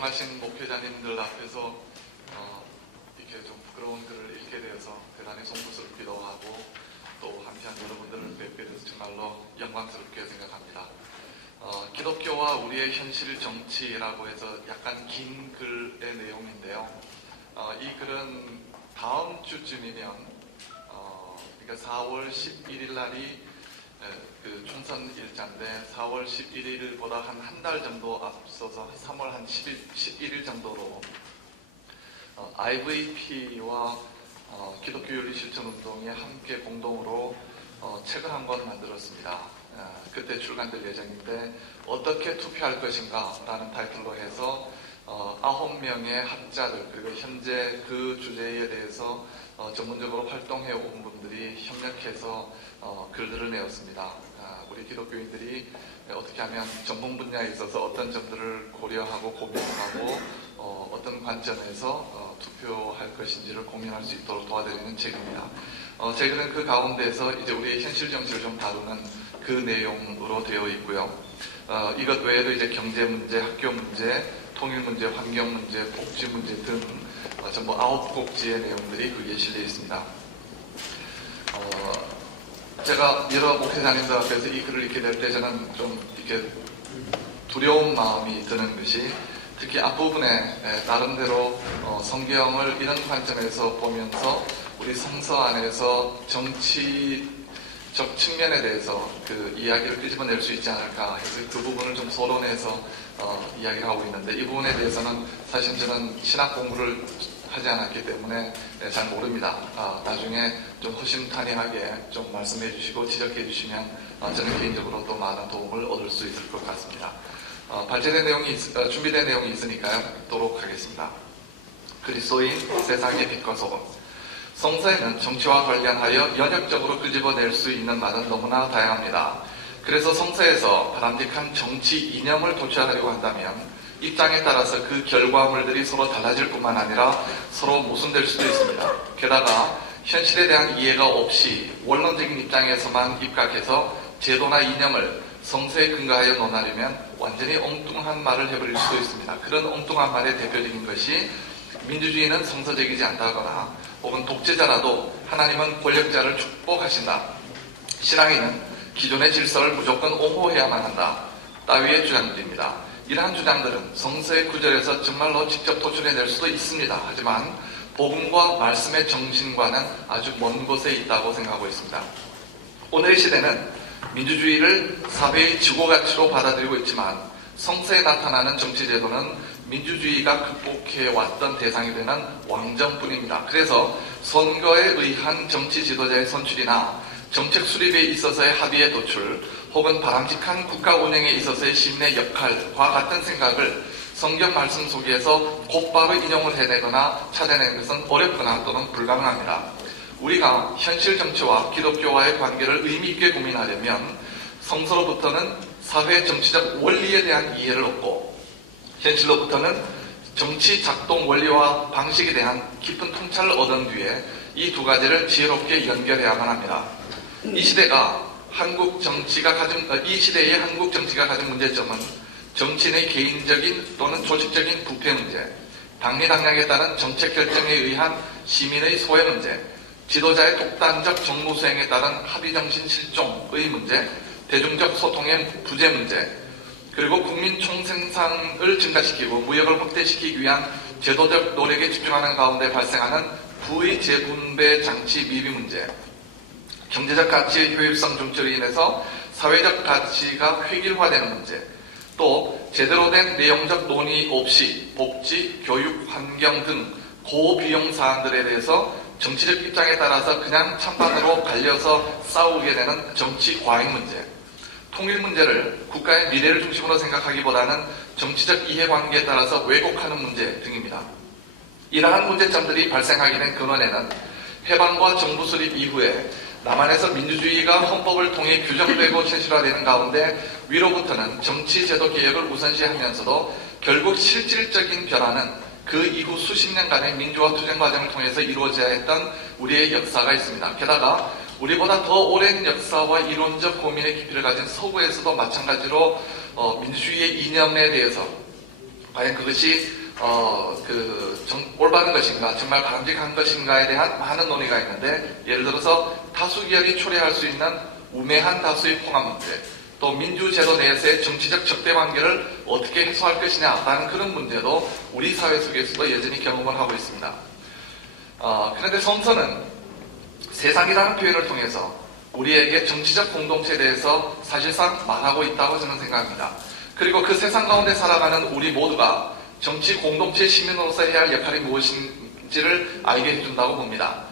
훌륭하신 목회자님들 앞에서 이렇게 좀 부끄러운 글을 읽게 되어서 대단히 송구스럽기도 하고 또 한편 여러분들을 뵙게 돼서 정말로 영광스럽게 생각합니다. 기독교와 우리의 현실 정치라고 해서 약간 긴 글의 내용인데요. 이 글은 다음 주쯤이면 그러니까 4월 11일 날이 그 총선 일자인데 4월 11일보다 한 달 정도 앞서서 3월 한 11일 정도로 IVP와 기독교 윤리 실천 운동이 함께 공동으로 책을 한 권 만들었습니다. 그때 출간될 예정인데 어떻게 투표할 것인가 라는 타이틀로 해서 9명의 학자들 그리고 현재 그 주제에 대해서 전문적으로 활동해 온 분들이 협력해서 글들을 내었습니다. 우리 기독교인들이 어떻게 하면 전문 분야에 있어서 어떤 점들을 고려하고 고민하고 어떤 관점에서 투표할 것인지를 고민할 수 있도록 도와드리는 책입니다. 제 글은 그 가운데서 이제 우리의 현실 정치를 좀 다루는 그 내용으로 되어 있고요. 이것 외에도 이제 경제 문제, 학교 문제, 통일 문제, 환경 문제, 복지 문제 등 전부 9곡지의 내용들이 거기에 실려 있습니다. 제가 여러 목회자님들 앞에서 이 글을 읽게 될 때 저는 좀 이렇게 두려운 마음이 드는 것이 특히 앞부분에 나름대로 성경을 이런 관점에서 보면서 우리 성서 안에서 정치적 측면에 대해서 그 이야기를 끄집어낼 수 있지 않을까 해서 그 부분을 좀 소론해서 이야기를 하고 있는데 이 부분에 대해서는 사실 저는 신학 공부를 하지 않았기 때문에 잘 모릅니다. 나중에 좀 허심탄회하게 좀 말씀해 주시고 지적해 주시면 저는 개인적으로 또 많은 도움을 얻을 수 있을 것 같습니다. 발제된 내용이 준비된 내용이 있으니까요. 읽도록 하겠습니다. 그리스도인 세상의 빛과 소금. 성서에는 정치와 관련하여 연역적으로 끄집어낼 수 있는 말은 너무나 다양합니다. 그래서 성서에서 바람직한 정치 이념을 도출하려고 한다면 입장에 따라서 그 결과물들이 서로 달라질 뿐만 아니라 서로 모순될 수도 있습니다. 게다가 현실에 대한 이해가 없이 원론적인 입장에서만 입각해서 제도나 이념을 성서에 근거하여 논하려면 완전히 엉뚱한 말을 해버릴 수도 있습니다. 그런 엉뚱한 말의 대표적인 것이 민주주의는 성서적이지 않다거나 혹은 독재자라도 하나님은 권력자를 축복하신다. 신앙인은 기존의 질서를 무조건 옹호해야만 한다. 따위의 주장들입니다. 이러한 주장들은 성서의 구절에서 정말로 직접 도출해낼 수도 있습니다. 하지만 복음과 말씀의 정신과는 아주 먼 곳에 있다고 생각하고 있습니다. 오늘의 시대는 민주주의를 사회의 지고가치로 받아들이고 있지만 성서에 나타나는 정치제도는 민주주의가 극복해왔던 대상이 되는 왕정뿐입니다. 그래서 선거에 의한 정치 지도자의 선출이나 정책 수립에 있어서의 합의의 도출 혹은 바람직한 국가 운영에 있어서의 시민의 역할과 같은 생각을 성경 말씀 속에서 곧바로 인용을 해내거나 찾아내는 것은 어렵거나 또는 불가능합니다. 우리가 현실 정치와 기독교와의 관계를 의미 있게 고민하려면 성서로부터는 사회 정치적 원리에 대한 이해를 얻고 현실로부터는 정치 작동 원리와 방식에 대한 깊은 통찰을 얻은 뒤에 이 두 가지를 지혜롭게 연결해야만 합니다. 이 시대의 한국 정치가 가진 문제점은 정치인의 개인적인 또는 조직적인 부패 문제, 당리당략에 따른 정책 결정에 의한 시민의 소외 문제, 지도자의 독단적 정무 수행에 따른 합의정신 실종의 문제, 대중적 소통의 부재 문제, 그리고 국민 총생산을 증가시키고 무역을 확대시키기 위한 제도적 노력에 집중하는 가운데 발생하는 부의 재분배 장치 미비 문제, 경제적 가치의 효율성 중점으로 인해서 사회적 가치가 획일화되는 문제, 또 제대로 된 내용적 논의 없이 복지, 교육, 환경 등 고비용 사안들에 대해서 정치적 입장에 따라서 그냥 찬반으로 갈려서 싸우게 되는 정치 과잉 문제, 통일 문제를 국가의 미래를 중심으로 생각하기보다는 정치적 이해관계에 따라서 왜곡하는 문제 등입니다. 이러한 문제점들이 발생하게 된 근원에는 해방과 정부 수립 이후에 남한에서 민주주의가 헌법을 통해 규정되고 현실화되는 가운데 위로부터는 정치제도 개혁을 우선시하면서도 결국 실질적인 변화는 그 이후 수십 년간의 민주화 투쟁 과정을 통해서 이루어져야 했던 우리의 역사가 있습니다. 게다가 우리보다 더 오랜 역사와 이론적 고민의 깊이를 가진 서구에서도 마찬가지로 민주주의의 이념에 대해서 과연 그것이 올바른 것인가, 정말 바람직한 것인가에 대한 많은 논의가 있는데, 예를 들어서 다수결이 초래할 수 있는 우매한 다수의 통합 문제, 또 민주제도 내에서의 정치적 적대관계를 어떻게 해소할 것이냐라는 그런 문제도 우리 사회 속에서도 여전히 경험을 하고 있습니다. 그런데 성서는 세상이라는 표현을 통해서 우리에게 정치적 공동체에 대해서 사실상 말하고 있다고 저는 생각합니다. 그리고 그 세상 가운데 살아가는 우리 모두가 정치 공동체 시민으로서 해야 할 역할이 무엇인지를 알게 해준다고 봅니다.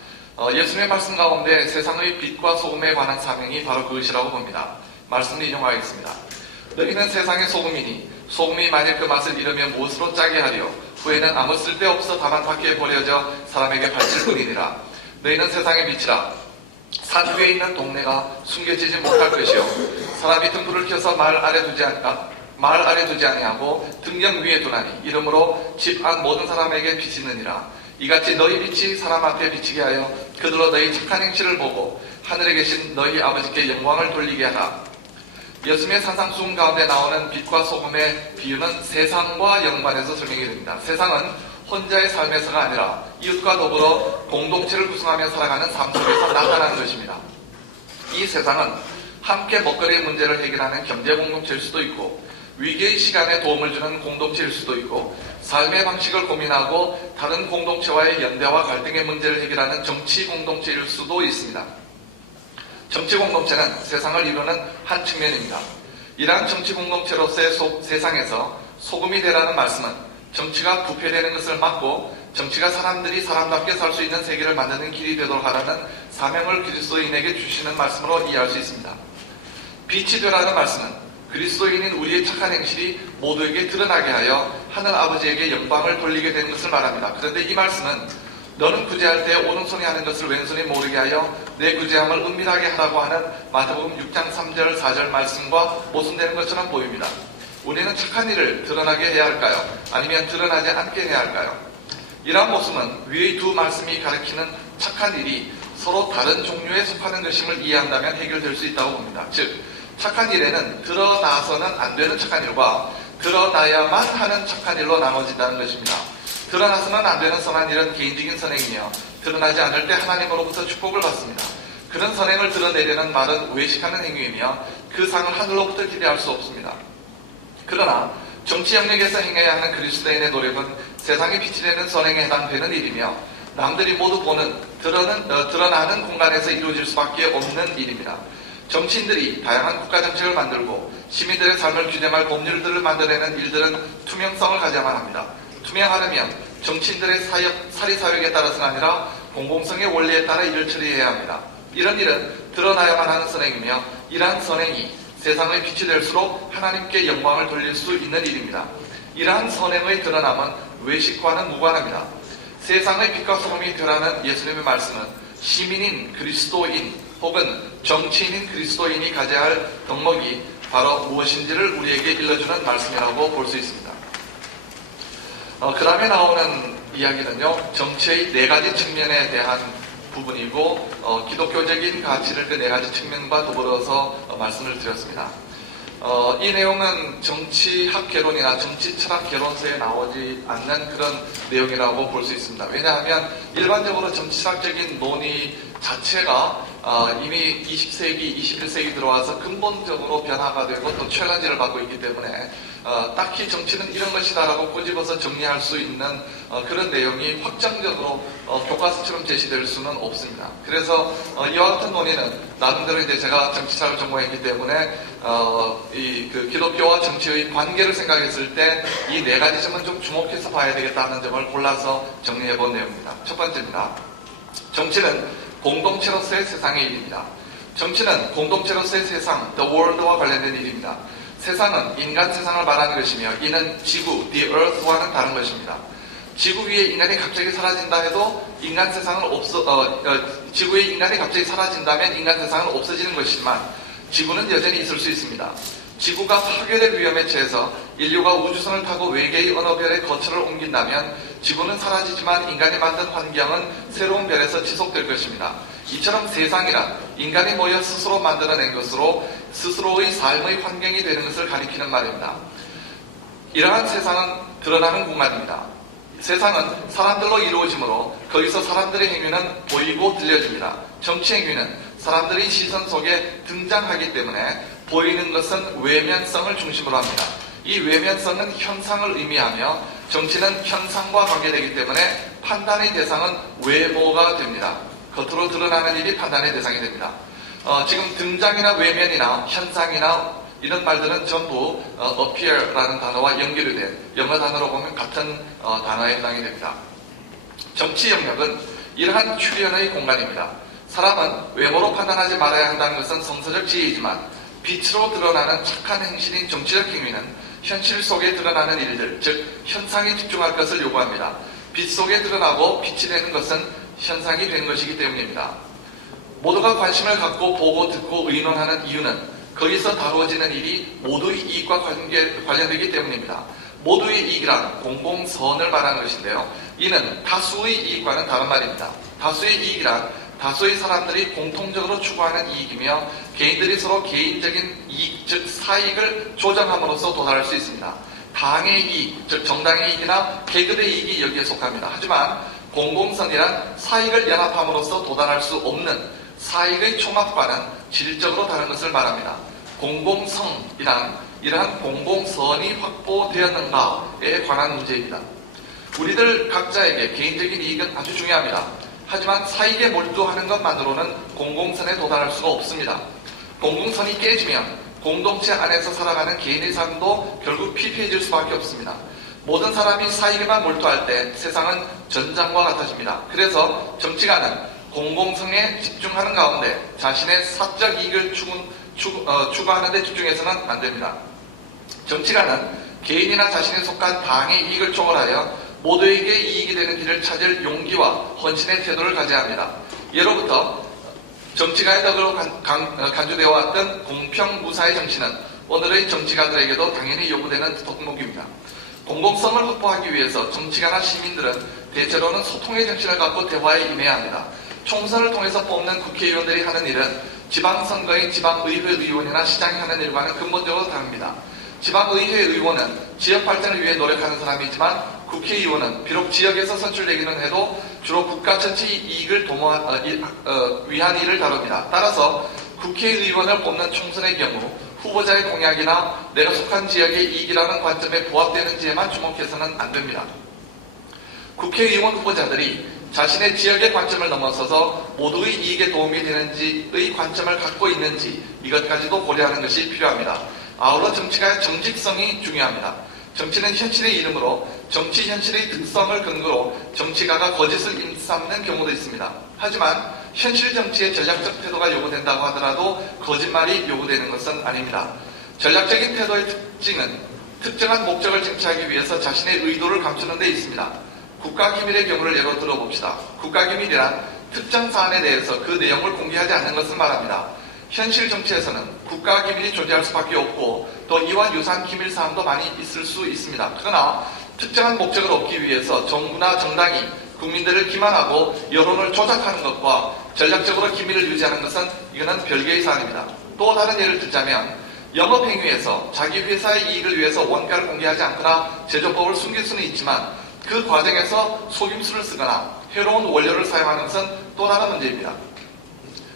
예수님의 말씀 가운데 세상의 빛과 소금에 관한 사명이 바로 그것이라고 봅니다. 말씀을 인용하겠습니다. 너희는 세상의 소금이니 소금이 만일 그 맛을 잃으면 무엇으로 짜게 하려? 후에는 아무 쓸데없어 다만 밖에 버려져 사람에게 발칠 뿐이니라. 너희는 세상의 빛이라. 산 위에 있는 동네가 숨겨지지 못할 것이요, 사람이 등불을 켜서 마을 아래 두지 아니하고 등경 위에 두나니 이러므로 집 안 모든 사람에게 비치느니라. 이같이 너희 빛이 사람 앞에 비치게 하여 그들로 너희 착한 행실을 보고 하늘에 계신 너희 아버지께 영광을 돌리게 하라. 예수님의 산상수훈 가운데 나오는 빛과 소금의 비유는 세상과 연관해서 설명이 됩니다. 세상은 혼자의 삶에서가 아니라 이웃과 더불어 공동체를 구성하며 살아가는 삶 속에서 나타나는 것입니다. 이 세상은 함께 먹거리의 문제를 해결하는 경제 공동체일 수도 있고, 위기의 시간에 도움을 주는 공동체일 수도 있고, 삶의 방식을 고민하고 다른 공동체와의 연대와 갈등의 문제를 해결하는 정치 공동체일 수도 있습니다. 정치 공동체는 세상을 이루는 한 측면입니다. 이러한 정치 공동체로서의 세상에서 소금이 되라는 말씀은 정치가 부패되는 것을 막고 정치가 사람들이 사람답게 살 수 있는 세계를 만드는 길이 되도록 하라는 사명을 그리스도인에게 주시는 말씀으로 이해할 수 있습니다. 빛이 되라는 말씀은 그리스도인인 우리의 착한 행실이 모두에게 드러나게 하여 하늘 아버지에게 영광을 돌리게 되는 것을 말합니다. 그런데 이 말씀은 너는 구제할 때 오른손이 하는 것을 왼손이 모르게 하여 내 구제함을 은밀하게 하라고 하는 마태복음 6장 3절 4절 말씀과 모순되는 것처럼 보입니다. 우리는 착한 일을 드러나게 해야 할까요? 아니면 드러나지 않게 해야 할까요? 이러한 모습은 위의 두 말씀이 가리키는 착한 일이 서로 다른 종류에 속하는 것임을 이해한다면 해결될 수 있다고 봅니다. 즉, 착한 일에는 드러나서는 안 되는 착한 일과 드러나야만 하는 착한 일로 나눠진다는 것입니다. 드러나서는 안 되는 선한 일은 개인적인 선행이며 드러나지 않을 때 하나님으로부터 축복을 받습니다. 그런 선행을 드러내려는 말은 외식하는 행위이며 그 상을 하늘로부터 기대할 수 없습니다. 그러나 정치 영역에서 행해야 하는 그리스도인의 노력은 세상에 빛이 되는 선행에 해당되는 일이며 남들이 모두 보는 드러나는 공간에서 이루어질 수밖에 없는 일입니다. 정치인들이 다양한 국가 정책을 만들고 시민들의 삶을 규정할 법률들을 만들어내는 일들은 투명성을 가져야만 합니다. 투명하려면 정치인들의 사리사욕에 따라서는 아니라 공공성의 원리에 따라 일을 처리해야 합니다. 이런 일은 드러나야만 하는 선행이며 이러한 선행이 세상의 빛이 될수록 하나님께 영광을 돌릴 수 있는 일입니다. 이러한 선행의 드러남은 외식과는 무관합니다. 세상의 빛과 소금이 되라는 예수님의 말씀은 시민인 그리스도인 혹은 정치인인 그리스도인이 가져야 할 덕목이 바로 무엇인지를 우리에게 일러주는 말씀이라고 볼 수 있습니다. 그 다음에 나오는 이야기는요, 정치의 네 가지 측면에 대한 부분이고 기독교적인 가치를 그 네 가지 측면과 더불어서 말씀을 드렸습니다. 이 내용은 정치학 개론이나 정치 철학 개론서에 나오지 않는 그런 내용이라고 볼 수 있습니다. 왜냐하면 일반적으로 정치학적인 논의 자체가 이미 20세기, 21세기 들어와서 근본적으로 변화가 되고 또 챌린지를 받고 있기 때문에 딱히 정치는 이런 것이다라고 꼬집어서 정리할 수 있는 그런 내용이 확정적으로 교과서처럼 제시될 수는 없습니다. 그래서 이와 같은 논의는 나름대로 이제 제가 정치학을 전공했기 때문에 그 기독교와 정치의 관계를 생각했을 때 이 네 가지 점은 좀 주목해서 봐야 되겠다는 점을 골라서 정리해 본 내용입니다. 첫 번째입니다. 정치는 공동체로서의 세상의 일입니다. 정치는 공동체로서의 세상, the world와 관련된 일입니다. 세상은 인간 세상을 말하는 것이며 이는 지구, the earth와는 다른 것입니다. 지구 위에 인간이 갑자기 사라진다 해도 인간 세상은 지구에 인간이 갑자기 사라진다면 인간 세상은 없어지는 것이지만 지구는 여전히 있을 수 있습니다. 지구가 파괴될 위험에 처해서 인류가 우주선을 타고 외계의 어느 별에 거처를 옮긴다면 지구는 사라지지만 인간이 만든 환경은 새로운 별에서 지속될 것입니다. 이처럼 세상이란 인간이 모여 스스로 만들어낸 것으로 스스로의 삶의 환경이 되는 것을 가리키는 말입니다. 이러한 세상은 드러나는 공간입니다. 세상은 사람들로 이루어지므로 거기서 사람들의 행위는 보이고 들려집니다. 정치 행위는 사람들의 시선 속에 등장하기 때문에 보이는 것은 외면성을 중심으로 합니다. 이 외면성은 현상을 의미하며 정치는 현상과 관계되기 때문에 판단의 대상은 외모가 됩니다. 겉으로 드러나는 일이 판단의 대상이 됩니다. 지금 등장이나 외면이나 현상이나 이런 말들은 전부 appear라는 단어와 연결이 된 영어 단어로 보면 같은 단어에 해당이 됩니다. 정치 영역은 이러한 출현의 공간입니다. 사람은 외모로 판단하지 말아야 한다는 것은 성서적 지혜이지만 빛으로 드러나는 착한 행실인 정치적 행위는 현실 속에 드러나는 일들, 즉 현상에 집중할 것을 요구합니다. 빛 속에 드러나고 빛이 되는 것은 현상이 되는 것이기 때문입니다. 모두가 관심을 갖고 보고 듣고 의논하는 이유는 거기서 다루어지는 일이 모두의 이익과 관련되기 때문입니다. 모두의 이익이란 공공선을 말하는 것인데요. 이는 다수의 이익과는 다른 말입니다. 다수의 이익이란 다수의 사람들이 공통적으로 추구하는 이익이며 개인들이 서로 개인적인 이익, 즉 사익을 조정함으로써 도달할 수 있습니다. 당의 이익, 즉 정당의 이익이나 계급의 이익이 여기에 속합니다. 하지만 공공선이란 사익을 연합함으로써 도달할 수 없는 사익의 총합과는 질적으로 다른 것을 말합니다. 공공성이란 이러한 공공선이 확보되었는가에 관한 문제입니다. 우리들 각자에게 개인적인 이익은 아주 중요합니다. 하지만 사익에 몰두하는 것만으로는 공공선에 도달할 수가 없습니다. 공공선이 깨지면 공동체 안에서 살아가는 개인의 삶도 결국 피폐해질 수밖에 없습니다. 모든 사람이 사익에만 몰두할 때 세상은 전장과 같아집니다. 그래서 정치가는 공공성에 집중하는 가운데 자신의 사적 이익을 추구하는 데 집중해서는 안 됩니다. 정치가는 개인이나 자신에 속한 당의 이익을 초월하여 모두에게 이익이 되는 길을 찾을 용기와 헌신의 태도를 가져야 합니다. 예로부터 정치가의 덕으로 간주되어 왔던 공평 무사의 정신은 오늘의 정치가들에게도 당연히 요구되는 덕목입니다. 공공성을 확보하기 위해서 정치가나 시민들은 대체로는 소통의 정신을 갖고 대화에 임해야 합니다. 총선을 통해서 뽑는 국회의원들이 하는 일은 지방선거의 지방의회 의원이나 시장이 하는 일과는 근본적으로 다릅니다. 지방의회 의원은 지역 발전을 위해 노력하는 사람이지만 국회의원은 비록 지역에서 선출되기는 해도 주로 국가 전체 이익을 위한 일을 다룹니다. 따라서 국회의원을 뽑는 총선의 경우 후보자의 공약이나 내가 속한 지역의 이익이라는 관점에 부합되는지에만 주목해서는 안 됩니다. 국회의원 후보자들이 자신의 지역의 관점을 넘어서서 모두의 이익에 도움이 되는지의 관점을 갖고 있는지 이것까지도 고려하는 것이 필요합니다. 아울러 정치가의 정직성이 중요합니다. 정치는 현실의 이름으로 정치 현실의 특성을 근거로 정치가가 거짓을 일삼는 경우도 있습니다. 하지만 현실 정치의 전략적 태도가 요구된다고 하더라도 거짓말이 요구되는 것은 아닙니다. 전략적인 태도의 특징은 특정한 목적을 쟁취하기 위해서 자신의 의도를 감추는 데 있습니다. 국가기밀의 경우를 예로 들어봅시다. 국가기밀이란 특정 사안에 대해서 그 내용을 공개하지 않는 것을 말합니다. 현실 정치에서는 국가기밀이 존재할 수밖에 없고 또 이와 유사한 기밀 사항도 많이 있을 수 있습니다. 그러나 특정한 목적을 얻기 위해서 정부나 정당이 국민들을 기만하고 여론을 조작하는 것과 전략적으로 기밀을 유지하는 것은 이거는 별개의 사안입니다. 또 다른 예를 들자면 영업행위에서 자기 회사의 이익을 위해서 원가를 공개하지 않거나 제조법을 숨길 수는 있지만 그 과정에서 속임수를 쓰거나 해로운 원료를 사용하는 것은 또 다른 문제입니다.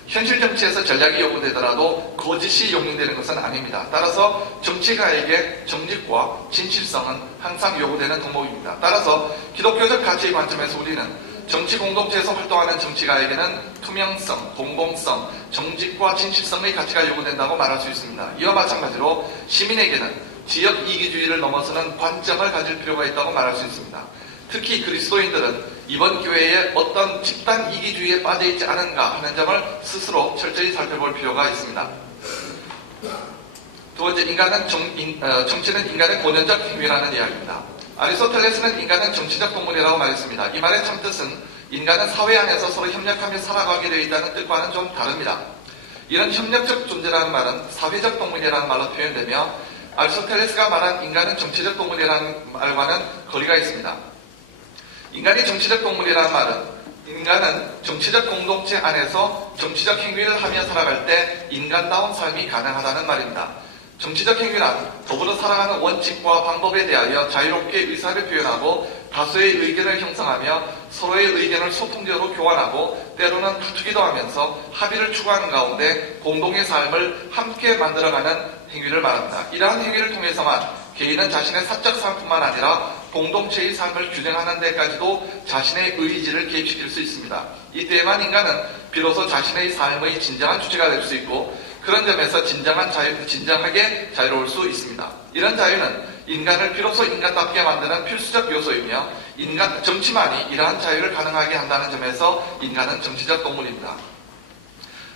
현실 정치에서 전략이 요구되더라도 거짓이 용인되는 것은 아닙니다. 따라서 정치가에게 정직과 진실성은 항상 요구되는 덕목입니다. 따라서 기독교적 가치의 관점에서 우리는 정치 공동체에서 활동하는 정치가에게는 투명성, 공공성, 정직과 진실성의 가치가 요구된다고 말할 수 있습니다. 이와 마찬가지로 시민에게는 지역 이기주의를 넘어서는 관점을 가질 필요가 있다고 말할 수 있습니다. 특히 그리스도인들은 이번 교회에 어떤 집단 이기주의에 빠져있지 않은가 하는 점을 스스로 철저히 살펴볼 필요가 있습니다. 두 번째, 정치는 인간의 본연적 행위라는 이야기입니다. 아리스토텔레스는 인간은 정치적 동물이라고 말했습니다. 이 말의 참뜻은 인간은 사회 안에서 서로 협력하며 살아가게 되어 있다는 뜻과는 좀 다릅니다. 이런 협력적 존재라는 말은 사회적 동물이라는 말로 표현되며 아리스토텔레스가 말한 인간은 정치적 동물이라는 말과는 거리가 있습니다. 인간이 정치적 동물이라는 말은 인간은 정치적 공동체 안에서 정치적 행위를 하며 살아갈 때 인간다운 삶이 가능하다는 말입니다. 정치적 행위란 더불어 살아가는 원칙과 방법에 대하여 자유롭게 의사를 표현하고 다수의 의견을 형성하며 서로의 의견을 소통적으로 교환하고 때로는 다투기도 하면서 합의를 추구하는 가운데 공동의 삶을 함께 만들어가는 행위를 말합니다. 이러한 행위를 통해서만 개인은 자신의 사적 삶뿐만 아니라 공동체의 삶을 규정하는 데까지도 자신의 의지를 개입시킬 수 있습니다. 이때에만 인간은 비로소 자신의 삶의 진정한 주체가 될 수 있고 그런 점에서 진정하게 자유로울 수 있습니다. 이런 자유는 인간을 비로소 인간답게 만드는 필수적 요소이며 정치만이 이러한 자유를 가능하게 한다는 점에서 인간은 정치적 동물입니다.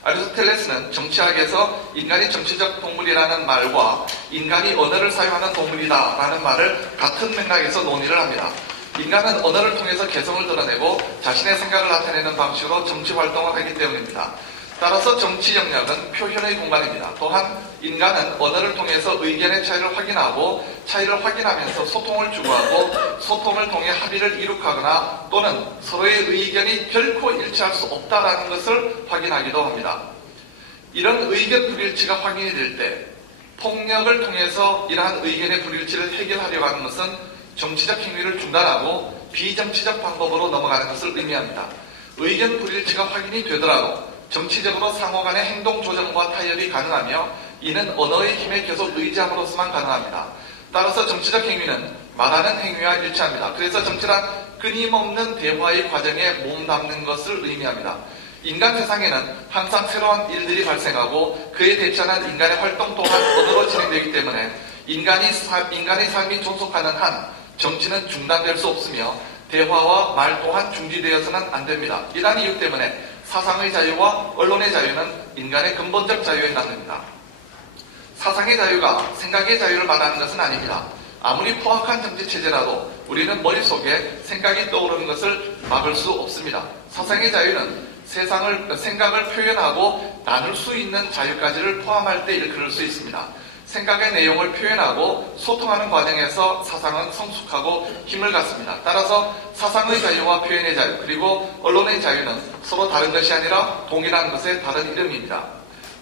아리스토텔레스는 정치학에서 인간이 정치적 동물이라는 말과 인간이 언어를 사용하는 동물이다 라는 말을 같은 맥락에서 논의를 합니다. 인간은 언어를 통해서 개성을 드러내고 자신의 생각을 나타내는 방식으로 정치 활동을 하기 때문입니다. 따라서 정치 영역은 표현의 공간입니다. 또한 인간은 언어를 통해서 의견의 차이를 확인하고 차이를 확인하면서 소통을 추구하고 소통을 통해 합의를 이룩하거나 또는 서로의 의견이 결코 일치할 수 없다는 것을 확인하기도 합니다. 이런 의견 불일치가 확인이 될 때 폭력을 통해서 이러한 의견의 불일치를 해결하려고 하는 것은 정치적 행위를 중단하고 비정치적 방법으로 넘어가는 것을 의미합니다. 의견 불일치가 확인이 되더라도 정치적으로 상호 간의 행동 조정과 타협이 가능하며 이는 언어의 힘에 계속 의지함으로써만 가능합니다. 따라서 정치적 행위는 말하는 행위와 일치합니다. 그래서 정치란 끊임없는 대화의 과정에 몸담는 것을 의미합니다. 인간 세상에는 항상 새로운 일들이 발생하고 그에 대처하는 인간의 활동 또한 언어로 진행되기 때문에 인간의 삶이 존속하는 한 정치는 중단될 수 없으며 대화와 말 또한 중지되어서는 안 됩니다. 이러한 이유 때문에 사상의 자유와 언론의 자유는 인간의 근본적 자유에 해당됩니다. 사상의 자유가 생각의 자유를 말하는 것은 아닙니다. 아무리 포악한 정치체제라도 우리는 머릿속에 생각이 떠오르는 것을 막을 수 없습니다. 사상의 자유는 생각을 표현하고 나눌 수 있는 자유까지를 포함할 때 일컬을 수 있습니다. 생각의 내용을 표현하고 소통하는 과정에서 사상은 성숙하고 힘을 갖습니다. 따라서 사상의 자유와 표현의 자유 그리고 언론의 자유는 서로 다른 것이 아니라 동일한 것의 다른 이름입니다.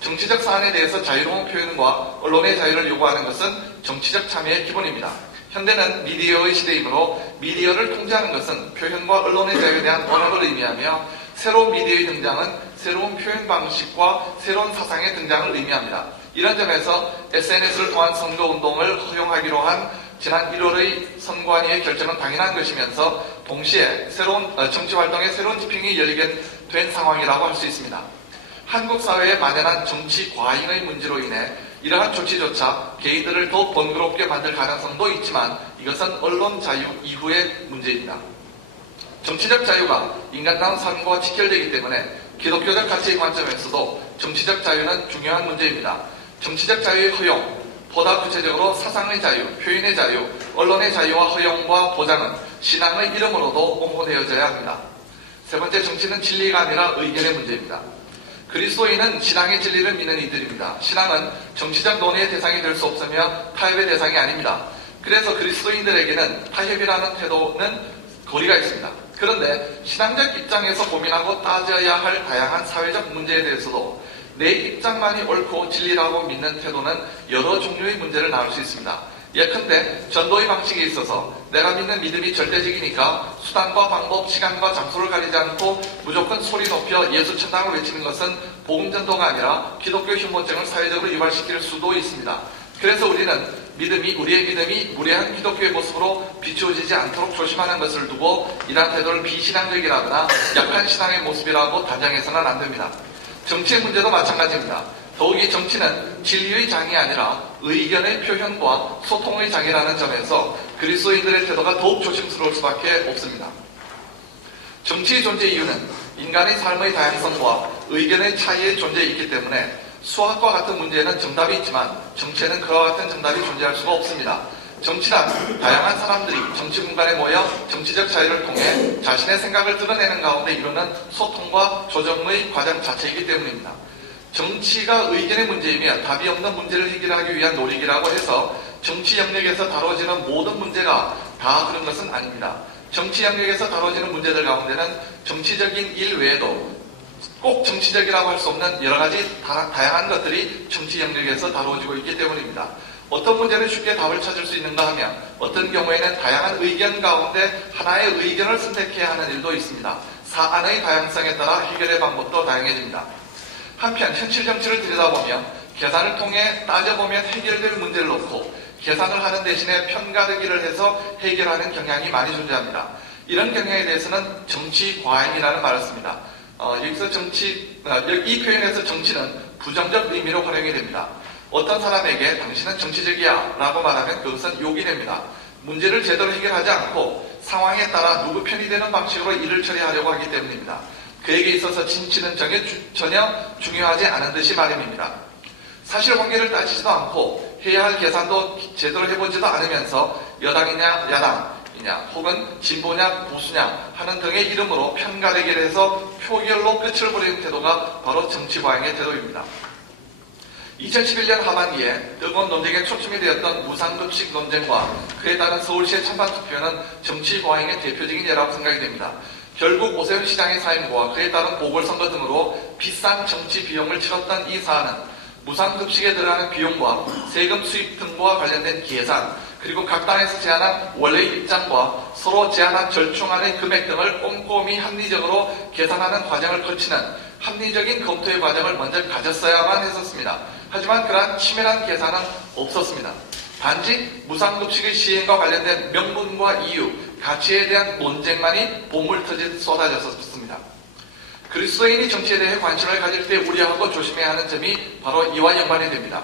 정치적 사안에 대해서 자유로운 표현과 언론의 자유를 요구하는 것은 정치적 참여의 기본입니다. 현대는 미디어의 시대이므로 미디어를 통제하는 것은 표현과 언론의 자유에 대한 언어를 의미하며 새로운 미디어의 등장은 새로운 표현 방식과 새로운 사상의 등장을 의미합니다. 이런 점에서 SNS를 통한 선거운동을 허용하기로 한 지난 1월의 선관위의 결정은 당연한 것이면서 동시에 새로운 정치활동의 새로운 지평이 열리게 된 상황이라고 할 수 있습니다. 한국 사회에 만연한 정치 과잉의 문제로 인해 이러한 조치조차 개인들을 더 번거롭게 만들 가능성도 있지만 이것은 언론 자유 이후의 문제입니다. 정치적 자유가 인간다운 삶과 직결되기 때문에 기독교적 가치의 관점에서도 정치적 자유는 중요한 문제입니다. 정치적 자유의 허용, 보다 구체적으로 사상의 자유, 표현의 자유, 언론의 자유와 허용과 보장은 신앙의 이름으로도 옹호되어져야 합니다. 세 번째, 정치는 진리가 아니라 의견의 문제입니다. 그리스도인은 신앙의 진리를 믿는 이들입니다. 신앙은 정치적 논의의 대상이 될 수 없으며 타협의 대상이 아닙니다. 그래서 그리스도인들에게는 타협이라는 태도는 거리가 있습니다. 그런데 신앙적 입장에서 고민하고 따져야 할 다양한 사회적 문제에 대해서도 내 입장만이 옳고 진리라고 믿는 태도는 여러 종류의 문제를 낳을 수 있습니다. 예컨대 전도의 방식에 있어서 내가 믿는 믿음이 절대적이니까 수단과 방법, 시간과 장소를 가리지 않고 무조건 소리 높여 예수 천당을 외치는 것은 복음전도가 아니라 기독교 혐오증을 사회적으로 유발시킬 수도 있습니다. 그래서 우리는 우리의 믿음이 무례한 기독교의 모습으로 비추어지지 않도록 조심하는 것을 두고 이러한 태도를 비신앙적이라거나 약한 신앙의 모습이라고 단정해서는 안 됩니다. 정치의 문제도 마찬가지입니다. 더욱이 정치는 진리의 장이 아니라 의견의 표현과 소통의 장이라는 점에서 그리스도인들의 태도가 더욱 조심스러울 수밖에 없습니다. 정치의 존재 이유는 인간의 삶의 다양성과 의견의 차이의 존재에 있기 때문에 수학과 같은 문제에는 정답이 있지만 정치에는 그와 같은 정답이 존재할 수가 없습니다. 정치란 다양한 사람들이 정치 공간에 모여 정치적 자유를 통해 자신의 생각을 드러내는 가운데 이루는 소통과 조정의 과정 자체이기 때문입니다. 정치가 의견의 문제이며 답이 없는 문제를 해결하기 위한 노력이라고 해서 정치 영역에서 다뤄지는 모든 문제가 다 그런 것은 아닙니다. 정치 영역에서 다뤄지는 문제들 가운데는 정치적인 일 외에도 꼭 정치적이라고 할 수 없는 여러 가지 다양한 것들이 정치 영역에서 다루어지고 있기 때문입니다. 어떤 문제는 쉽게 답을 찾을 수 있는가 하면 어떤 경우에는 다양한 의견 가운데 하나의 의견을 선택해야 하는 일도 있습니다. 사안의 다양성에 따라 해결의 방법도 다양해집니다. 한편 현실 정치를 들여다보면 계산을 통해 따져보면 해결될 문제를 놓고 계산을 하는 대신에 편가르기를 해서 해결하는 경향이 많이 존재합니다. 이런 경향에 대해서는 정치 과잉이라는 말을 씁니다. 여기서 이 표현에서 정치는 부정적 의미로 활용이 됩니다. 어떤 사람에게 당신은 정치적이야 라고 말하면 그것은 욕이 됩니다. 문제를 제대로 해결하지 않고 상황에 따라 누구 편이 되는 방식으로 일을 처리하려고 하기 때문입니다. 그에게 있어서 진치는 전혀 중요하지 않은 듯이 말입니다. 사실관계를 따지지도 않고 해야 할 계산도 제대로 해보지도 않으면서 여당이냐 야당이냐 혹은 진보냐 보수냐 하는 등의 이름으로 편가르기를 해서 표결로 끝을 보리는 태도가 바로 정치 과잉의 태도입니다. 2011년 하반기에 뜨거운 논쟁에 초점이 되었던 무상급식 논쟁과 그에 따른 서울시의 찬반투표는 정치 과잉의 대표적인 예라고 생각이 됩니다. 결국 오세훈 시장의 사임과 그에 따른 보궐선거 등으로 비싼 정치 비용을 치렀던 이 사안은 무상급식에 들어가는 비용과 세금 수입 등과 관련된 계산, 그리고 각 당에서 제안한 원래의 입장과 서로 제안한 절충안의 금액 등을 꼼꼼히 합리적으로 계산하는 과정을 거치는 합리적인 검토의 과정을 먼저 가졌어야만 했었습니다. 하지만 그러한 치밀한 계산은 없었습니다. 단지 무상급식의 시행과 관련된 명분과 이유, 가치에 대한 논쟁만이 보물터지듯 쏟아졌었습니다. 그리스도인이 정치에 대해 관심을 가질 때 우려하고 조심해야 하는 점이 바로 이와 연관이 됩니다.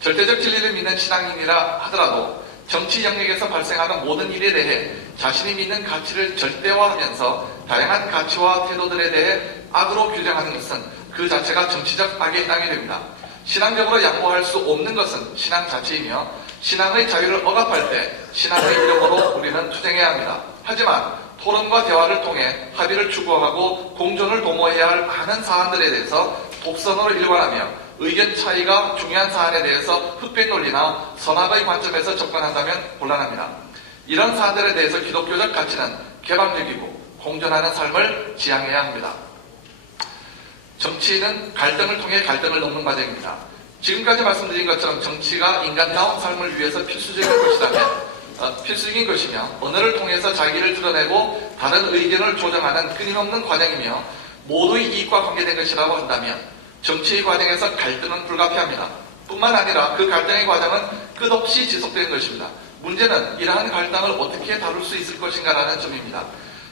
절대적 진리를 믿는 신앙인이라 하더라도 정치 영역에서 발생하는 모든 일에 대해 자신이 믿는 가치를 절대화하면서 다양한 가치와 태도들에 대해 악으로 규정하는 것은 그 자체가 정치적 악의 땅이 됩니다. 신앙적으로 양보할 수 없는 것은 신앙 자체이며 신앙의 자유를 억압할 때 신앙의 이름으로 우리는 투쟁해야 합니다. 하지만 토론과 대화를 통해 합의를 추구하고 공존을 도모해야 할 많은 사안들에 대해서 독선으로 일관하며 의견 차이가 중요한 사안에 대해서 흑백 논리나 선악의 관점에서 접근한다면 곤란합니다. 이런 사안들에 대해서 기독교적 가치는 개방적이고 공존하는 삶을 지향해야 합니다. 정치는 갈등을 통해 갈등을 넘는 과정입니다. 지금까지 말씀드린 것처럼 정치가 인간다운 삶을 위해서 필수적인 것이며 언어를 통해서 자기를 드러내고 다른 의견을 조정하는 끊임없는 과정이며 모두의 이익과 관계된 것이라고 한다면 정치의 과정에서 갈등은 불가피합니다. 뿐만 아니라 그 갈등의 과정은 끝없이 지속되는 것입니다. 문제는 이러한 갈등을 어떻게 다룰 수 있을 것인가라는 점입니다.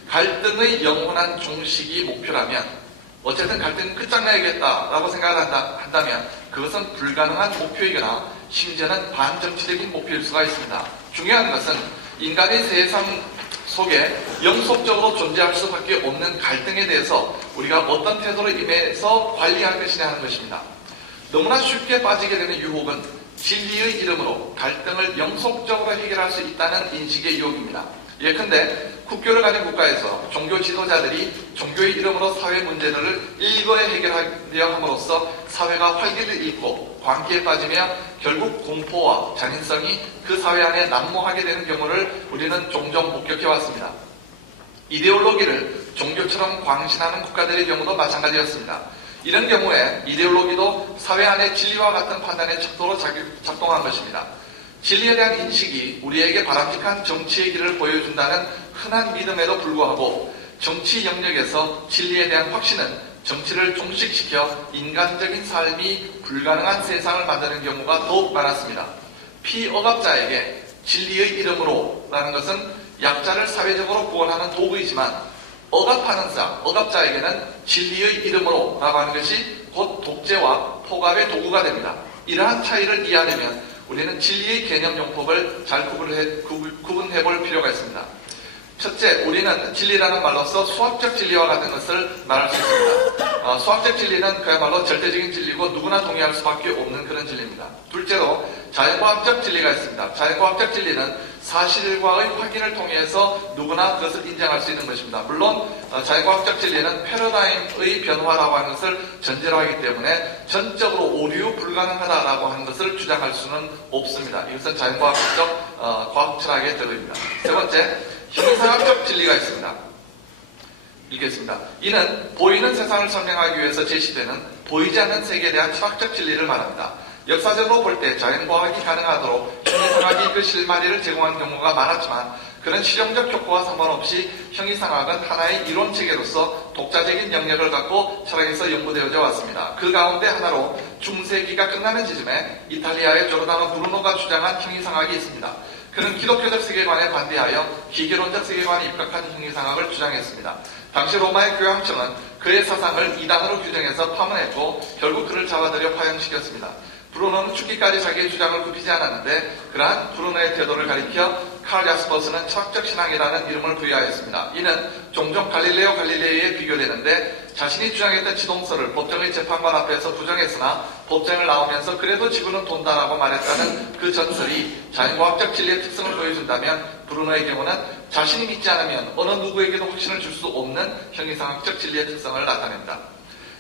갈등의 영원한 종식이 목표라면 어쨌든 갈등은 끝장내야겠다라고 생각을 한다면 그것은 불가능한 목표이거나 심지어는 반정치적인 목표일 수가 있습니다. 중요한 것은 인간의 세상 속에 영속적으로 존재할 수밖에 없는 갈등에 대해서 우리가 어떤 태도로 임해서 관리할 것이냐 하는 것입니다. 너무나 쉽게 빠지게 되는 유혹은 진리의 이름으로 갈등을 영속적으로 해결할 수 있다는 인식의 유혹입니다. 예컨대 국교를 가진 국가에서 종교 지도자들이 종교의 이름으로 사회 문제들을 일거에 해결하려 함으로써 사회가 활기를 잃고 광기에 빠지며 결국 공포와 잔인성이 그 사회 안에 난무하게 되는 경우를 우리는 종종 목격해왔습니다. 이데올로기를 종교처럼 광신하는 국가들의 경우도 마찬가지였습니다. 이런 경우에 이데올로기도 사회 안의 진리와 같은 판단의 척도로 작동한 것입니다. 진리에 대한 인식이 우리에게 바람직한 정치의 길을 보여준다는 흔한 믿음에도 불구하고 정치 영역에서 진리에 대한 확신은 정치를 종식시켜 인간적인 삶이 불가능한 세상을 만드는 경우가 더욱 많았습니다. 피억압자에게 진리의 이름으로 라는 것은 약자를 사회적으로 구원하는 도구이지만 억압하는 억압자에게는 진리의 이름으로 라고 하는 것이 곧 독재와 폭압의 도구가 됩니다. 이러한 차이를 이해하려면 우리는 진리의 개념 용법을 잘 구분해 볼 필요가 있습니다. 첫째, 우리는 진리라는 말로서 수학적 진리와 같은 것을 말할 수 있습니다. 수학적 진리는 그야말로 절대적인 진리고 누구나 동의할 수밖에 없는 그런 진리입니다. 둘째로 자연과학적 진리가 있습니다. 자연과학적 진리는 사실과의 확인을 통해서 누구나 그것을 인정할 수 있는 것입니다. 물론 자연과학적 진리는 패러다임의 변화라고 하는 것을 전제로 하기 때문에 전적으로 오류 불가능하다라고 하는 것을 주장할 수는 없습니다. 이것은 자연과학적 과학 철학의 대로입니다. 세 번째, 형상학적 진리가 있습니다. 읽겠습니다. 이는 보이는 세상을 설명하기 위해서 제시되는 보이지 않는 세계에 대한 철학적 진리를 말합니다. 역사적으로 볼 때 자연과학이 가능하도록 형이상학이 그 실마리를 제공한 경우가 많았지만 그런 실용적 효과와 상관없이 형이상학은 하나의 이론 체계로서 독자적인 영역을 갖고 철학에서 연구되어져 왔습니다. 그 가운데 하나로 중세기가 끝나는 지점에 이탈리아의 조르다노 브루노가 주장한 형이상학이 있습니다. 그는 기독교적 세계관에 반대하여 기계론적 세계관에 입각한 형이상학을 주장했습니다. 당시 로마의 교황청은 그의 사상을 이단으로 규정해서 파문했고 결국 그를 잡아들여 파형시켰습니다. 브루노는 죽기까지 자기의 주장을 굽히지 않았는데 그러한 브루노의 태도를 가리켜 칼 야스퍼스는 철학적 신앙이라는 이름을 부여하였습니다. 이는 종종 갈릴레오 갈릴레이에 비교되는데 자신이 주장했던 지동설을 법정의 재판관 앞에서 부정했으나 법정을 나오면서 그래도 지구는 돈다라고 말했다는 그 전설이 자연과학적 진리의 특성을 보여준다면 브루노의 경우는 자신이 믿지 않으면 어느 누구에게도 확신을 줄 수 없는 형이상학적 진리의 특성을 나타냅니다.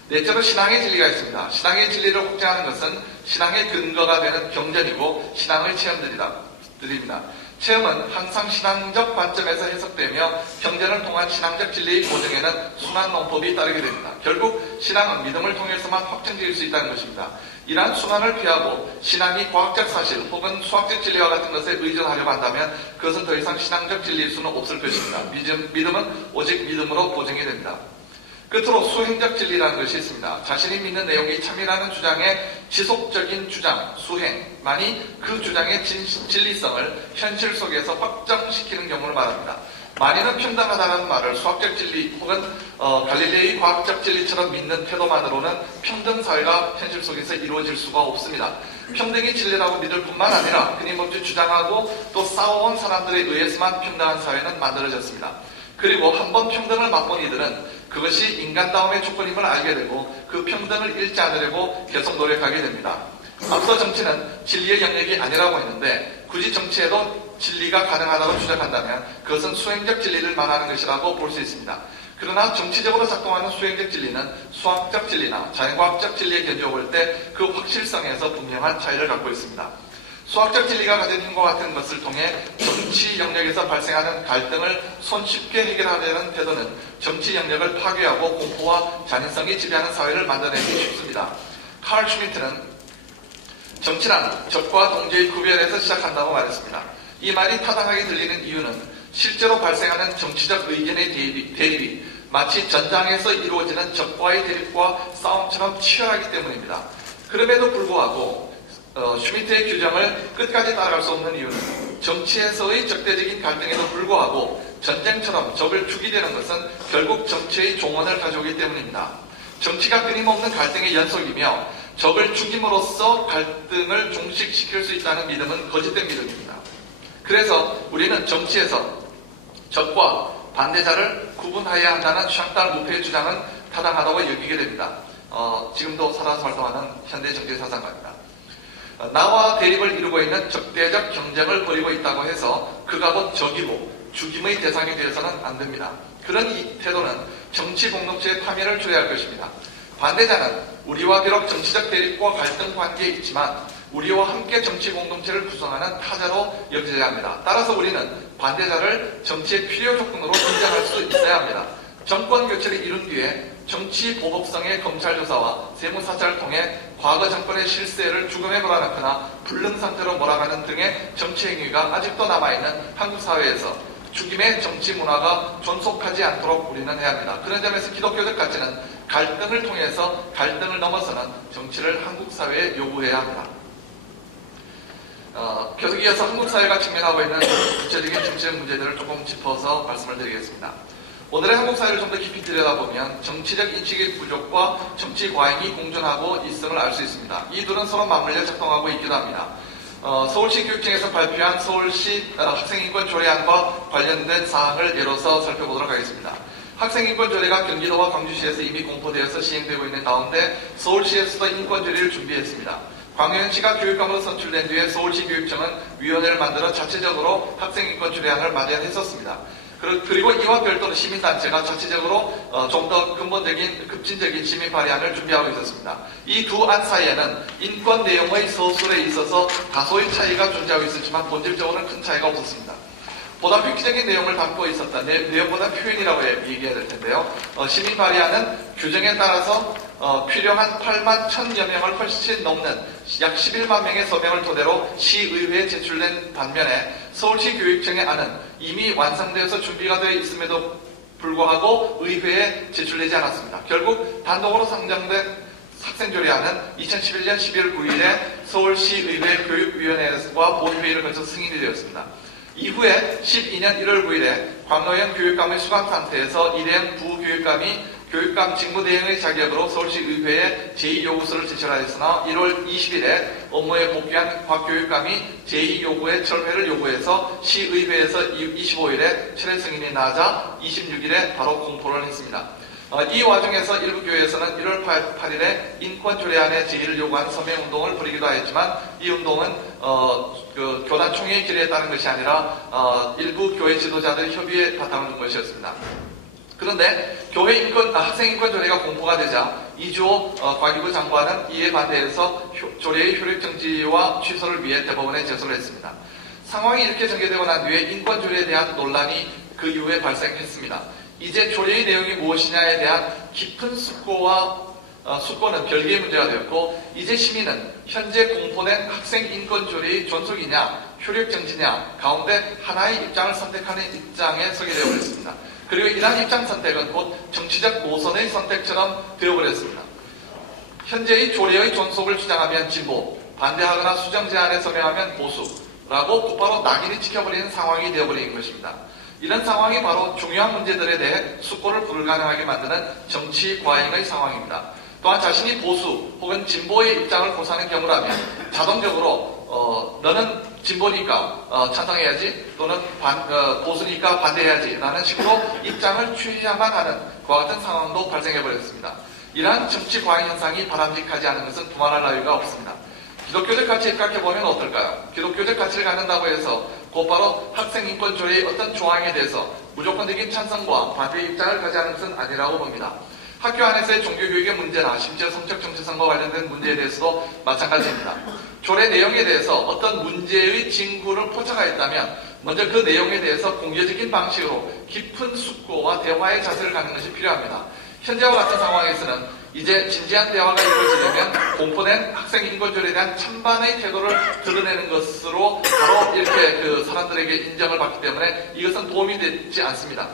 넷째로 신앙의 진리가 있습니다. 신앙의 진리를 확장하는 것은 신앙의 근거가 되는 경전이고 신앙의 체험들입니다. 체험은 항상 신앙적 관점에서 해석되며 경전을 통한 신앙적 진리의 고정에는 순환 논법이 따르게 됩니다. 결국 신앙은 믿음을 통해서만 확정될 수 있다는 것입니다. 이러한 순환을 피하고 신앙이 과학적 사실 혹은 수학적 진리와 같은 것에 의존하려고 한다면 그것은 더 이상 신앙적 진리일 수는 없을 것입니다. 믿음은 오직 믿음으로 보정이 됩니다. 끝으로 수행적 진리라는 것이 있습니다. 자신이 믿는 내용이 참이라는 주장의 지속적인 주장, 수행만이 그 주장의 진리성을 현실 속에서 확정시키는 경우를 말합니다. 만인은 평등하다는 말을 수학적 진리 혹은 갈릴레이 과학적 진리처럼 믿는 태도만으로는 평등 사회가 현실 속에서 이루어질 수가 없습니다. 평등이 진리라고 믿을 뿐만 아니라 끊임없이 주장하고 또 싸워온 사람들에 의해서만 평등한 사회는 만들어졌습니다. 그리고 한번 평등을 맛본 이들은 그것이 인간다움의 조건임을 알게 되고 그 평등을 잃지 않으려고 계속 노력하게 됩니다. 앞서 정치는 진리의 영역이 아니라고 했는데 굳이 정치에도 진리가 가능하다고 주장한다면 그것은 수행적 진리를 말하는 것이라고 볼 수 있습니다. 그러나 정치적으로 작동하는 수행적 진리는 수학적 진리나 자연과학적 진리에 견주어 때 그 확실성에서 분명한 차이를 갖고 있습니다. 수학적 진리가 가진 힘과 같은 것을 통해 정치 영역에서 발생하는 갈등을 손쉽게 해결하려는 태도는 정치 영역을 파괴하고 공포와 잔인성이 지배하는 사회를 만들어내기 쉽습니다. 칼 슈미트는 정치란 적과 동지의 구별에서 시작한다고 말했습니다. 이 말이 타당하게 들리는 이유는 실제로 발생하는 정치적 의견의 대립이 마치 전장에서 이루어지는 적과의 대립과 싸움처럼 치열하기 때문입니다. 그럼에도 불구하고 슈미트의 규정을 끝까지 따라갈 수 없는 이유는 정치에서의 적대적인 갈등에도 불구하고 전쟁처럼 적을 죽이려는 것은 결국 정치의 종언을 가져오기 때문입니다. 정치가 끊임없는 갈등의 연속이며 적을 죽임으로써 갈등을 종식시킬 수 있다는 믿음은 거짓된 믿음입니다. 그래서 우리는 정치에서 적과 반대자를 구분해야 한다는 샹탈 모페의 주장은 타당하다고 여기게 됩니다. 지금도 살아서 활동하는 현대 정치 사상가입니다. 나와 대립을 이루고 있는 적대적 경쟁을 벌이고 있다고 해서 그가 곧 적이고 죽임의 대상이 되어서는 안 됩니다. 그런 이 태도는 정치 공동체의 파멸을 초래할 것입니다. 반대자는 우리와 비록 정치적 대립과 갈등 관계에 있지만 우리와 함께 정치 공동체를 구성하는 타자로 여겨져야 합니다. 따라서 우리는 반대자를 정치의 필요 조건으로 인정할 수 있어야 합니다. 정권 교체를 이룬 뒤에 정치 보복성의 검찰 조사와 세무사찰을 통해 과거 정권의 실세를 죽음에 몰아넣거나 불능 상태로 몰아가는 등의 정치 행위가 아직도 남아있는 한국 사회에서 죽임의 정치 문화가 존속하지 않도록 우리는 해야 합니다. 그런 점에서 기독교적 가치는 갈등을 통해서 갈등을 넘어서는 정치를 한국 사회에 요구해야 합니다. 계속 이어서 한국 사회가 직면하고 있는 구체적인 정치적 문제들을 조금 짚어서 말씀을 드리겠습니다. 오늘의 한국 사회를 좀 더 깊이 들여다보면 정치적 인식의 부족과 정치 과잉이 공존하고 있음을 알 수 있습니다. 이 둘은 서로 맞물려 작동하고 있기도 합니다. 서울시 교육청에서 발표한 서울시 학생인권 조례안과 관련된 사항을 예로서 살펴보도록 하겠습니다. 학생인권 조례가 경기도와 광주시에서 이미 공포되어서 시행되고 있는 가운데 서울시에서도 인권 조례를 준비했습니다. 광역시가 교육감으로 선출된 뒤에 서울시 교육청은 위원회를 만들어 자체적으로 학생인권 조례안을 마련했었습니다. 그리고 이와 별도로 시민단체가 자체적으로 좀 더 근본적인 급진적인 시민 발의안을 준비하고 있었습니다. 이 두 안 사이에는 인권 내용의 서술에 있어서 다소의 차이가 존재하고 있었지만 본질적으로는 큰 차이가 없었습니다. 보다 획기적인 내용을 담고 있었다. 내용보다 표현이라고 얘기해야 될 텐데요. 시민 발의안은 규정에 따라서 필요한 8만 1000여 명을 훨씬 넘는 약 11만 명의 서명을 토대로 시의회에 제출된 반면에 서울시 교육청의 안은 이미 완성되어서 준비가 되어 있음에도 불구하고 의회에 제출되지 않았습니다. 결국 단독으로 상정된 학생조례안은 2011년 12월 9일에 서울시의회 교육위원회와 본회의를 거쳐 승인이 되었습니다. 이후에 12년 1월 9일에 광노현 교육감의 수감 상태에서 이대영 부교육감이 교육감 직무대행의 자격으로 서울시의회에 제2요구서를 제출하였으나 1월 20일에 업무에 복귀한 곽 교육감이 제2요구의 철회를 요구해서 시의회에서 25일에 철회 승인이 나자 26일에 바로 공포를 했습니다. 이 와중에서 일부 교회에서는 1월 8일에 인권조례안의 제의를 요구한 서명운동을 벌이기도 하였지만 이 운동은 교단 총회의 결의에 따른 것이 아니라 일부 교회 지도자들의 협의에 바탕을 둔 것이었습니다. 그런데 교회 학생인권조례가 공포가 되자 이주호 과기부 장관은 이에 반대해서 조례의 효력 정지와 취소를 위해 대법원에 제소를 했습니다. 상황이 이렇게 전개되고 난 뒤에 인권조례에 대한 논란이 그 이후에 발생했습니다. 이제 조례의 내용이 무엇이냐에 대한 깊은 숙고는 별개의 문제가 되었고, 이제 시민은 현재 공포된 학생인권조례의 존속이냐 효력정지냐 가운데 하나의 입장을 선택하는 입장에 서게 되어버렸습니다. 그리고 이러한 입장 선택은 곧 정치적 노선의 선택처럼 되어버렸습니다. 현재의 조례의 존속을 주장하면 진보, 반대하거나 수정 제안에 서명하면 보수라고 곧바로 낙인이 찍혀버리는 상황이 되어버린 것입니다. 이런 상황이 바로 중요한 문제들에 대해 숙고를 불가능하게 만드는 정치 과잉의 상황입니다. 또한 자신이 보수 혹은 진보의 입장을 고수하는 경우라면 자동적으로 너는 진보니까 찬성해야지 또는 보수니까 반대해야지 라는 식으로 입장을 취해야만 하는 그와 같은 상황도 발생해버렸습니다. 이러한 정치 과잉 현상이 바람직하지 않은 것은 두말할 나위가 없습니다. 기독교적 가치에 입각해보면 어떨까요? 기독교적 가치를 갖는다고 해서 곧바로 학생인권조례의 어떤 조항에 대해서 무조건적인 찬성과 반대 입장을 가지하는 것은 아니라고 봅니다. 학교 안에서의 종교교육의 문제나 심지어 성적 정체성과 관련된 문제에 대해서도 마찬가지입니다. 조례 내용에 대해서 어떤 문제의 징후를 포착하였다면 먼저 그 내용에 대해서 공개적인 방식으로 깊은 숙고와 대화의 자세를 갖는 것이 필요합니다. 현재와 같은 상황에서는 이제 진지한 대화가 이루어지려면 공포된 학생인권조례에 대한 찬반의 태도를 드러내는 것으로 바로 이렇게 사람들에게 인정을 받기 때문에 이것은 도움이 되지 않습니다.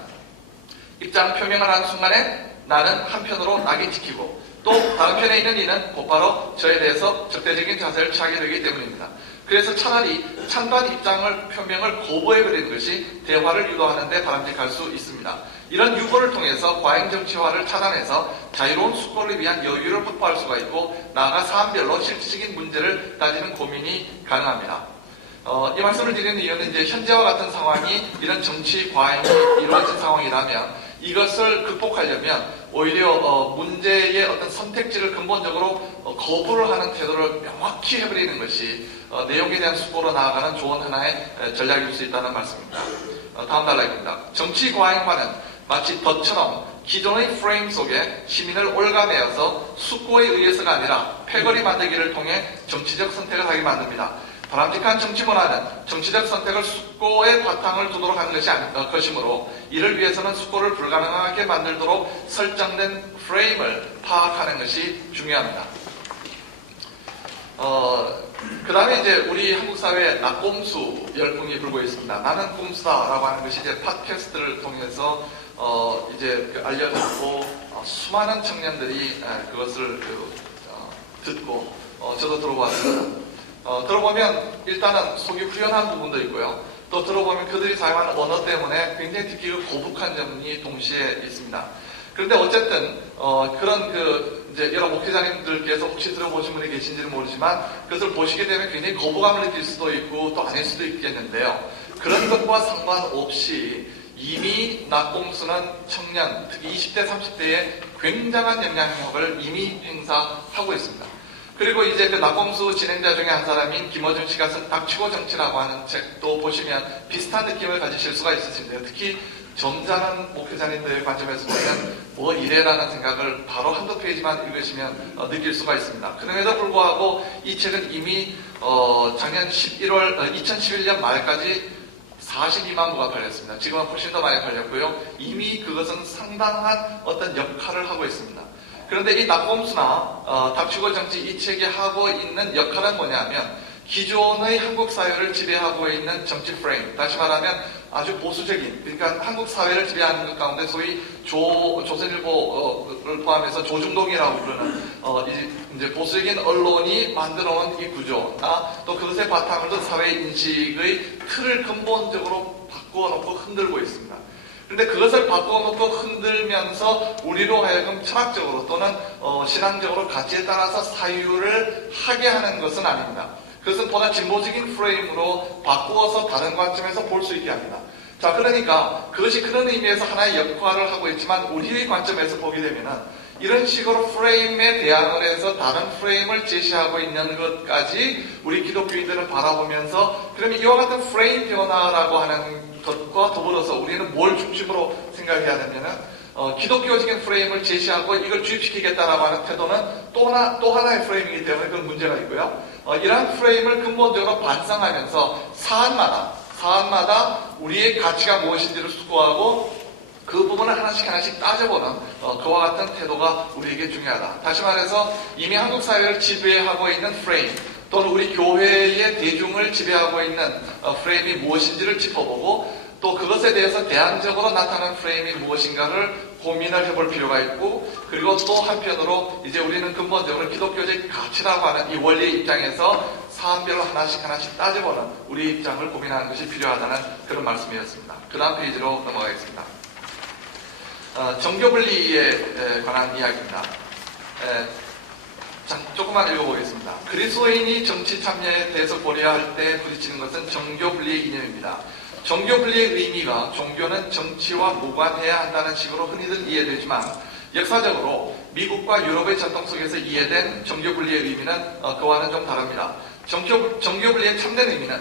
입장 표명을 하는 순간에 나는 한편으로 낙인 찍히고 또 다른 편에 있는 이는 곧바로 저에 대해서 적대적인 자세를 취하게 되기 때문입니다. 그래서 차라리 찬반 입장을 표명을 거부해버리는 것이 대화를 유도하는 데 바람직할 수 있습니다. 이런 유보를 통해서 과잉 정치화를 차단해서 자유로운 숙고를 위한 여유를 확보할 수가 있고 나아가 사안별로 실질적인 문제를 따지는 고민이 가능합니다. 이 말씀을 드리는 이유는 이제 현재와 같은 상황이 이런 정치 과잉이 이루어진 상황이라면 이것을 극복하려면 오히려 문제의 어떤 선택지를 근본적으로 거부를 하는 태도를 명확히 해버리는 것이 내용에 대한 숙고로 나아가는 좋은 하나의 전략일 수 있다는 말씀입니다. 다음 단락입니다. 정치 과잉화는 마치 덫처럼 기존의 프레임 속에 시민을 올가매어서 숙고에 의해서가 아니라 패거리 만들기를 통해 정치적 선택을 하게 만듭니다. 바람직한 정치 문화는 정치적 선택을 숙고의 바탕을 두도록 하는 것이 것이므로 이를 위해서는 숙고를 불가능하게 만들도록 설정된 프레임을 파악하는 것이 중요합니다. 그 다음에 이제 우리 한국 사회에 낙곰수 열풍이 불고 있습니다. 나는 꼼수다라고 하는 것이 이제 팟캐스트를 통해서 이제 알려졌고 수많은 청년들이 그것을 듣고 저도 들어봤습니다. 들어보면 일단은 속이 후련한 부분도 있고요. 또 들어보면 그들이 사용하는 언어 때문에 굉장히 듣기가 거북한 점이 동시에 있습니다. 그런데 어쨌든 그런 이제 여러 목회자님들께서 혹시 들어보신 분이 계신지는 모르지만 그것을 보시게 되면 굉장히 거부감을 느낄 수도 있고 또 아닐 수도 있겠는데요. 그런 것과 상관없이 이미 낙곰수는 청년, 특히 20대, 30대에 굉장한 영향력을 이미 행사하고 있습니다. 그리고 이제 그 낙곰수 진행자 중에 한 사람인 김어준 씨가 쓴 닥치고 정치라고 하는 책도 보시면 비슷한 느낌을 가지실 수가 있으신데요. 특히 점잖은 목회자님들의 관점에서 보면 뭐 이래라는 생각을 바로 한두 페이지만 읽으시면 느낄 수가 있습니다. 그럼에도 불구하고 이 책은 이미 작년 2011년 말까지 42만 부가 팔렸습니다. 지금은 훨씬 더 많이 팔렸고요. 이미 그것은 상당한 어떤 역할을 하고 있습니다. 그런데 이 낙곰수나 닥치고 정치 이 책이 하고 있는 역할은 뭐냐면 기존의 한국 사회를 지배하고 있는 정치 프레임, 다시 말하면 아주 보수적인, 그러니까 한국 사회를 지배하는 것 가운데 소위 조선일보를 포함해서 조중동이라고 부르는 이제 보수적인 언론이 만들어온 이 구조나 또 그것에 바탕을 둔 사회 인식의 틀을 근본적으로 바꾸어놓고 흔들고 있습니다. 그런데 그것을 바꿔놓고 흔들면서 우리로 하여금 철학적으로 또는 신앙적으로 가치에 따라서 사유를 하게 하는 것은 아닙니다. 그것은 보다 진보적인 프레임으로 바꾸어서 다른 관점에서 볼 수 있게 합니다. 자, 그러니까 그것이 그런 의미에서 하나의 역할을 하고 있지만 우리의 관점에서 보게 되면은 이런 식으로 프레임에 대항을 해서 다른 프레임을 제시하고 있는 것까지 우리 기독교인들은 바라보면서 그러면 이와 같은 프레임 변화라고 하는 것과 더불어서 우리는 뭘 중심으로 생각해야 되냐면 기독교적인 프레임을 제시하고 이걸 주입시키겠다라고 하는 태도는 또 하나의 프레임이기 때문에 그건 문제가 있고요. 이러한 프레임을 근본적으로 반성하면서 사안마다 우리의 가치가 무엇인지를 수고하고 그 부분을 하나씩 따져보는 그와 같은 태도가 우리에게 중요하다. 다시 말해서 이미 한국 사회를 지배하고 있는 프레임 또는 우리 교회의 대중을 지배하고 있는 프레임이 무엇인지를 짚어보고 또 그것에 대해서 대안적으로 나타나는 프레임이 무엇인가를 고민을 해볼 필요가 있고 그리고 또 한편으로 이제 우리는 근본적으로 기독교적 가치라고 하는 이 원리의 입장에서 사안별로 하나씩 따져보는 우리의 입장을 고민하는 것이 필요하다는 그런 말씀이었습니다. 그 다음 페이지로 넘어가겠습니다. 정교분리에 관한 이야기입니다. 자, 조금만 읽어보겠습니다. 그리스도인이 정치 참여에 대해서 고려할 때 부딪히는 것은 정교분리의 이념입니다. 정교분리의 의미가 종교는 정치와 무관해야 한다는 식으로 흔히들 이해되지만 역사적으로 미국과 유럽의 전통 속에서 이해된 정교분리의 의미는 그와는 좀 다릅니다. 정교분리의 참된 의미는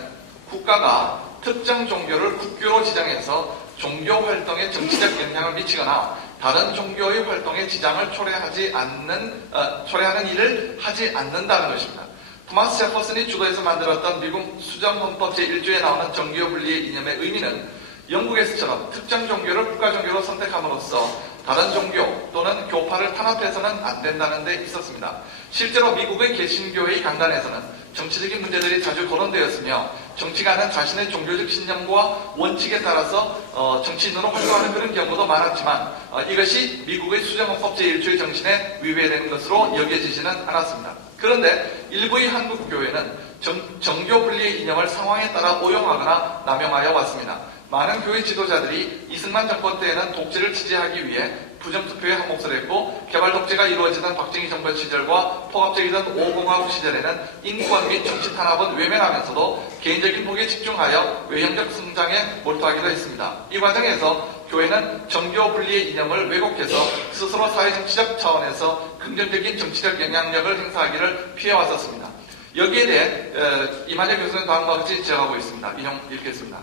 국가가 특정 종교를 국교로 지정해서 종교 활동에 정치적 영향을 미치거나 다른 종교의 활동에 지장을 초래하는 일을 하지 않는다는 것입니다. 토마스 제퍼슨이 주도해서 만들었던 미국 수정헌법 제1조에 나오는 정교분리의 이념의 의미는 영국에서처럼 특정 종교를 국가종교로 선택함으로써 다른 종교 또는 교파를 탄압해서는 안 된다는 데 있었습니다. 실제로 미국의 개신교의 강단에서는 정치적인 문제들이 자주 거론되었으며 정치가는 자신의 종교적 신념과 원칙에 따라서 정치인으로 활동하는 그런 경우도 많았지만 이것이 미국의 수정헌법 제1조의 정신에 위배되는 것으로 여겨지지는 않았습니다. 그런데 일부의 한국 교회는 정교분리의 이념을 상황에 따라 오용하거나 남용하여 왔습니다. 많은 교회 지도자들이 이승만 정권 때에는 독재를 지지하기 위해 부정투표에 한 몫을 했고 개발 독재가 이루어지던 박정희 정권 시절과 포갑적이던 5공화국 시절에는 인권 및 정치 탄압은 외면하면서도 개인적인 복에 집중하여 외형적 성장에 몰두하기도 했습니다. 이 과정에서 교회는 정교분리의 이념을 왜곡해서 스스로 사회정치적 차원에서 긍정적인 정치적 영향력을 행사하기를 피해왔었습니다. 여기에 대해 이만희 교수는 다음과 같이 지적하고 있습니다. 인용 읽겠습니다.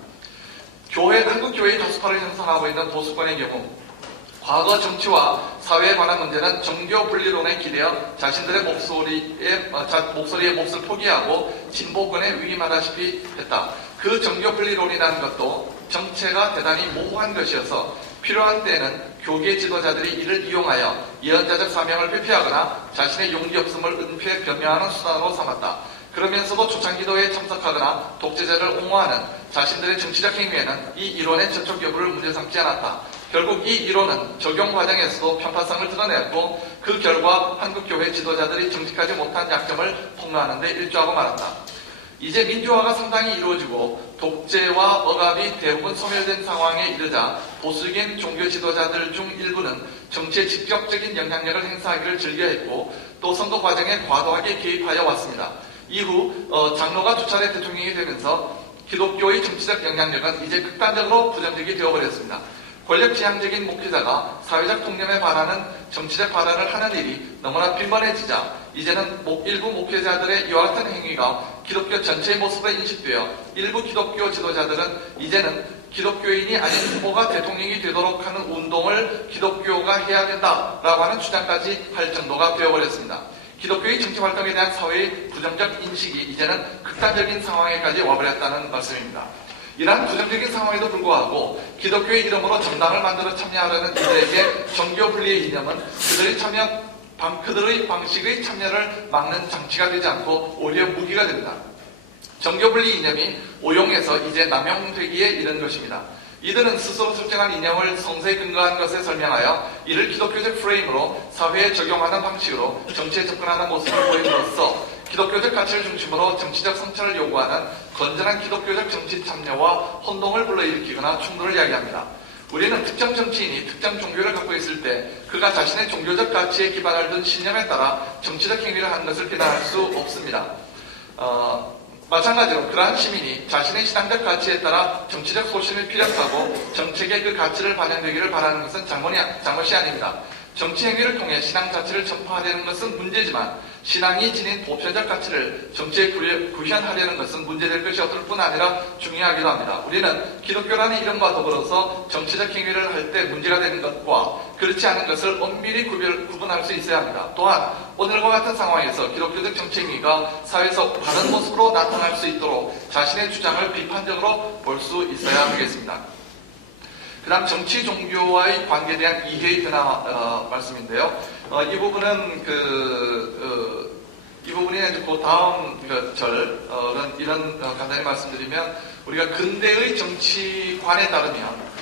한국 교회의 다수파를 형성하고 있는 보수권의 경우 과거 정치와 사회에 관한 문제는 정교 분리론에 기대어 자신들의 목소리의 몫을 포기하고 진보권에 위임하다시피 했다. 그 정교 분리론이라는 것도 정체가 대단히 모호한 것이어서 필요한 때에는 교계 지도자들이 이를 이용하여 예언자적 사명을 회피하거나 자신의 용기 없음을 은폐 변명하는 수단으로 삼았다. 그러면서도 초창기도에 참석하거나 독재자를 옹호하는 자신들의 정치적 행위에는 이 이론의 전적 여부를 문제 삼지 않았다. 결국 이 이론은 적용 과정에서도 편파성을 드러냈고 그 결과 한국교회 지도자들이 정직하지 못한 약점을 폭로하는 데 일조하고 말았다. 이제 민주화가 상당히 이루어지고 독재와 억압이 대부분 소멸된 상황에 이르자 보수적인 종교 지도자들 중 일부는 정치에 직접적인 영향력을 행사하기를 즐겨했고 또 선거 과정에 과도하게 개입하여 왔습니다. 이후 장로가 두 차례 대통령이 되면서 기독교의 정치적 영향력은 이제 극단적으로 부정적이 되어버렸습니다. 권력지향적인 목회자가 사회적 통념에 반하는 정치적 발언을 하는 일이 너무나 빈번해지자 이제는 일부 목회자들의 이와 같은 행위가 기독교 전체의 모습으로 인식되어 일부 기독교 지도자들은 이제는 기독교인이 아닌 후보가 대통령이 되도록 하는 운동을 기독교가 해야 된다라고 하는 주장까지 할 정도가 되어버렸습니다. 기독교의 정치활동에 대한 사회의 부정적 인식이 이제는 극단적인 상황에까지 와버렸다는 말씀입니다. 이러한 부정적인 상황에도 불구하고 기독교의 이름으로 정당을 만들어 참여하려는 이들에게 종교 분리의 이념은 그들의 방식의 참여를 막는 장치가 되지 않고 오히려 무기가 됩니다. 종교 분리 이념이 오용해서 이제 남용되기에 이른 것입니다. 이들은 스스로 설정한 이념을 성서에 근거한 것에 설명하여 이를 기독교적 프레임으로 사회에 적용하는 방식으로 정치에 접근하는 모습을 보임으로써 기독교적 가치를 중심으로 정치적 성찰을 요구하는 건전한 기독교적 정치 참여와 혼동을 불러일으키거나 충돌을 이야기합니다. 우리는 특정 정치인이 특정 종교를 갖고 있을 때 그가 자신의 종교적 가치에 기반을 둔 신념에 따라 정치적 행위를 하는 것을 비난할 수 없습니다. 마찬가지로 그러한 시민이 자신의 신앙적 가치에 따라 정치적 소신을 피력하고 정책에 그 가치를 반영되기를 바라는 것은 잘못이 아닙니다. 정치 행위를 통해 신앙 자체를 전파하려는 것은 문제지만 신앙이 지닌 보편적 가치를 정치에 구현하려는 것은 문제될 것이 없을 뿐 아니라 중요하기도 합니다. 우리는 기독교라는 이름과 더불어서 정치적 행위를 할 때 문제가 되는 것과 그렇지 않은 것을 엄밀히 구분할 수 있어야 합니다. 또한 오늘과 같은 상황에서 기독교적 정치 행위가 사회에서 다른 모습으로 나타날 수 있도록 자신의 주장을 비판적으로 볼 수 있어야 하겠습니다. 그 다음 정치 종교와의 관계에 대한 이해의 변화 말씀인데요. 이 부분은 이 부분이 이제 그 다음 절은 이런 간단히 말씀드리면 우리가 근대의 정치관에 따르면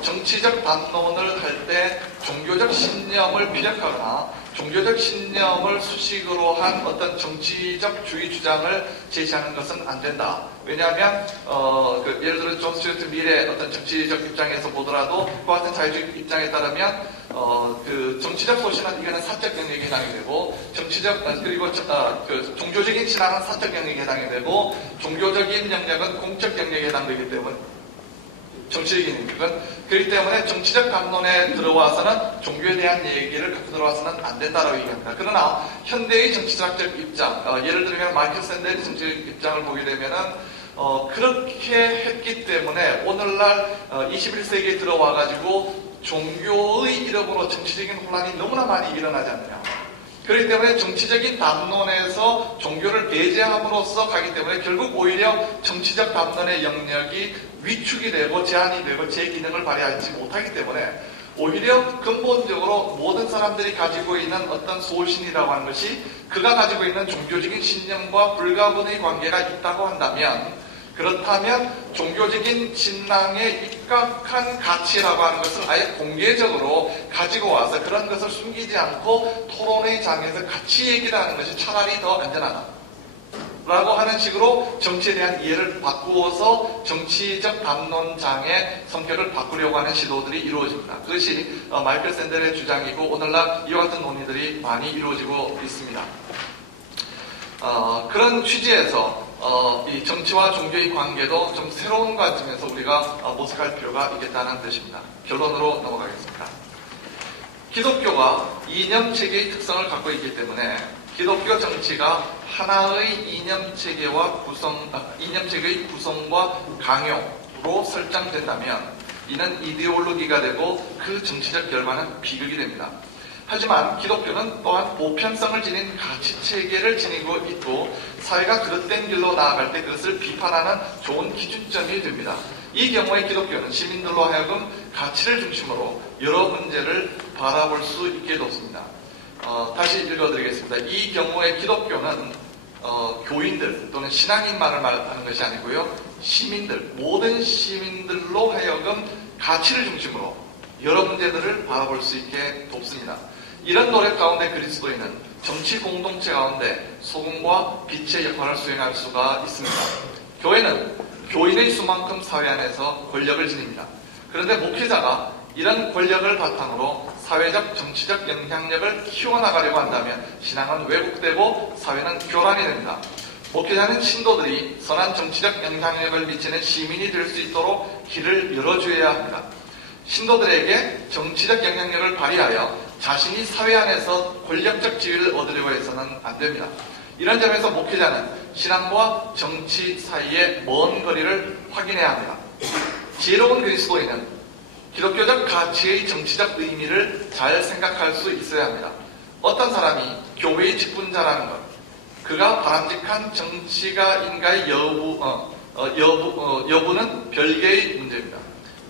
정치적 담론을 할 때 종교적 신념을 피력하거나 종교적 신념을 수식으로 한 어떤 정치적 주의 주장을 제시하는 것은 안 된다. 왜냐하면 예를 들어 존 스튜어트 밀의 어떤 정치적 입장에서 보더라도 그와 같은 자유주의 입장에 따르면 그 정치적 소신은 이거는 사적 영역에 해당이 되고 그리고 종교적인 신앙은 사적 영역에 해당이 되고 종교적인 영역은 공적 영역에 해당되기 때문에 정치적인 영역은 그렇기 때문에 정치적 담론에 들어와서는 종교에 대한 얘기를 갖고 들어와서는 안 된다라고 얘기합니다. 그러나 현대의 정치학적 입장, 예를 들면 마이클 샌델의 정치적 입장을 보게 되면은 그렇게 했기 때문에 오늘날 21세기에 들어와가지고 종교의 이름으로 정치적인 혼란이 너무나 많이 일어나지 않느냐. 그렇기 때문에 정치적인 담론에서 종교를 배제함으로써 가기 때문에 결국 오히려 정치적 담론의 영역이 위축이 되고 제한이 되고 제 기능을 발휘하지 못하기 때문에 오히려 근본적으로 모든 사람들이 가지고 있는 어떤 소신이라고 하는 것이 그가 가지고 있는 종교적인 신념과 불가분의 관계가 있다고 한다면 그렇다면 종교적인 신앙에 입각한 가치라고 하는 것을 아예 공개적으로 가지고 와서 그런 것을 숨기지 않고 토론의 장에서 같이 얘기를 하는 것이 차라리 더 안전하다. 라고 하는 식으로 정치에 대한 이해를 바꾸어서 정치적 담론장의 성격을 바꾸려고 하는 시도들이 이루어집니다. 그것이 마이클 샌델의 주장이고 오늘날 이와 같은 논의들이 많이 이루어지고 있습니다. 그런 취지에서 이 정치와 종교의 관계도 좀 새로운 관점에서 우리가 모색할 필요가 있겠다는 뜻입니다. 결론으로 넘어가겠습니다. 기독교가 이념체계의 특성을 갖고 있기 때문에 기독교 정치가 하나의 이념체계의 구성과 강요로 설정된다면 이는 이데올로기가 되고 그 정치적 결과는 비극이 됩니다. 하지만 기독교는 또한 보편성을 지닌 가치체계를 지니고 있고 사회가 그릇된 길로 나아갈 때 그것을 비판하는 좋은 기준점이 됩니다. 이 경우에 기독교는 시민들로 하여금 가치를 중심으로 여러 문제를 바라볼 수 있게 돕습니다. 다시 읽어드리겠습니다. 이 경우에 기독교는 교인들 또는 신앙인만을 말하는 것이 아니고요. 시민들, 모든 시민들로 하여금 가치를 중심으로 여러 문제들을 바라볼 수 있게 돕습니다. 이런 노력 가운데 그리스도인은 정치 공동체 가운데 소금과 빛의 역할을 수행할 수가 있습니다. 교회는 교인의 수만큼 사회 안에서 권력을 지닙니다. 그런데 목회자가 이런 권력을 바탕으로 사회적, 정치적 영향력을 키워나가려고 한다면 신앙은 왜곡되고 사회는 교란이 됩니다. 목회자는 신도들이 선한 정치적 영향력을 미치는 시민이 될 수 있도록 길을 열어줘야 합니다. 신도들에게 정치적 영향력을 발휘하여 자신이 사회 안에서 권력적 지위를 얻으려고 해서는 안 됩니다. 이런 점에서 목회자는 신앙과 정치 사이의 먼 거리를 확인해야 합니다. 지혜로운 그리스도인은 기독교적 가치의 정치적 의미를 잘 생각할 수 있어야 합니다. 어떤 사람이 교회의 직분자라는 것, 그가 바람직한 정치가인가의 여부는 별개의 문제입니다.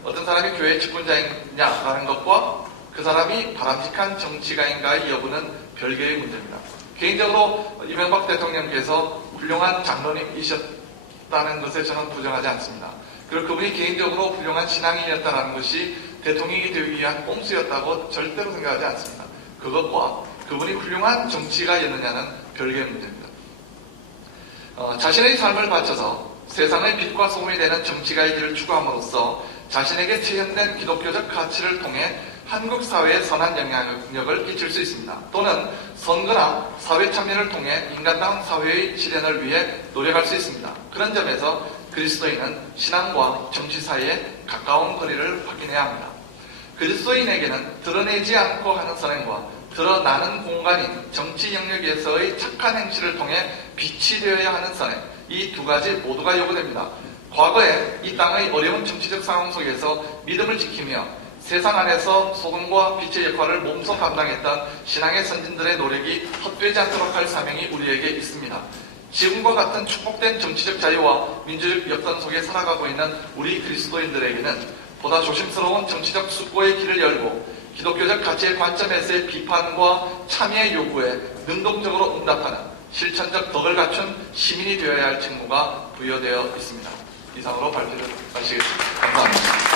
어떤 사람이 교회 직분자이냐라는 것과 그 사람이 바람직한 정치가인가의 여부는 별개의 문제입니다. 개인적으로 이명박 대통령께서 훌륭한 장로님이셨다는 것에 저는 부정하지 않습니다. 그리고 그분이 개인적으로 훌륭한 신앙인이었다는 것이 대통령이 되기 위한 꼼수였다고 절대로 생각하지 않습니다. 그것과 그분이 훌륭한 정치가였느냐는 별개의 문제입니다. 자신의 삶을 바쳐서 세상의 빛과 소금이 되는 정치가의 길을 추구함으로써 자신에게 체현된 기독교적 가치를 통해 한국 사회에 선한 영향력을 끼칠 수 있습니다. 또는 선거나 사회 참여를 통해 인간다운 사회의 실현을 위해 노력할 수 있습니다. 그런 점에서 그리스도인은 신앙과 정치 사이에 가까운 거리를 확인해야 합니다. 그리스도인에게는 드러내지 않고 하는 선행과 드러나는 공간인 정치 영역에서의 착한 행실을 통해 빛이 되어야 하는 선행, 이 두 가지 모두가 요구됩니다. 과거에 이 땅의 어려운 정치적 상황 속에서 믿음을 지키며 세상 안에서 소금과 빛의 역할을 몸소 감당했던 신앙의 선진들의 노력이 헛되지 않도록 할 사명이 우리에게 있습니다. 지금과 같은 축복된 정치적 자유와 민주적 역선 속에 살아가고 있는 우리 그리스도인들에게는 보다 조심스러운 정치적 숙고의 길을 열고 기독교적 가치의 관점에서의 비판과 참여의 요구에 능동적으로 응답하는 실천적 덕을 갖춘 시민이 되어야 할 책무가 부여되어 있습니다. 이상으로 발표를 마치겠습니다. 감사합니다.